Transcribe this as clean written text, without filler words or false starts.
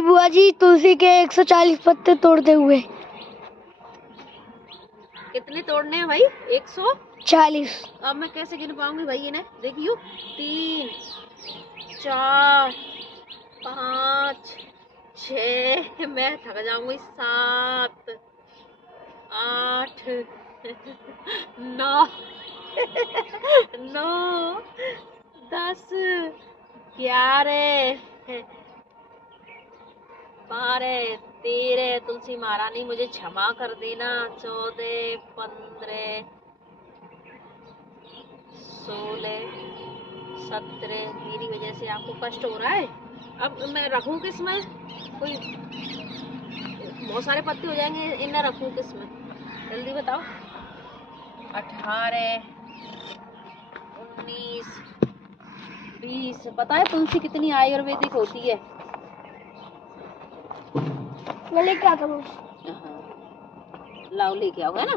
बुआ जी तुलसी के 140 पत्ते तोड़ते हुए। कितने तोड़ने हैं भाई? 140। अब मैं कैसे गिन पाऊंगी भाई? इन्हें देखियो, 3 4 5 6, मैं थक जाऊंगी, 7 8 9 9 10 11 12 13। तुलसी महारानी मुझे क्षमा कर देना। 14 15 16 17। मेरी वजह से आपको कष्ट हो रहा है। अब मैं रखूं किस में? कोई बहुत सारे पत्ते हो जाएंगे, इन्हें रखूं किस में? जल्दी बताओ। 18 19 20। पता है तुलसी कितनी आयुर्वेदिक होती है? मैं लेके आता हूँ। लाओ, लेके आओ, है ना?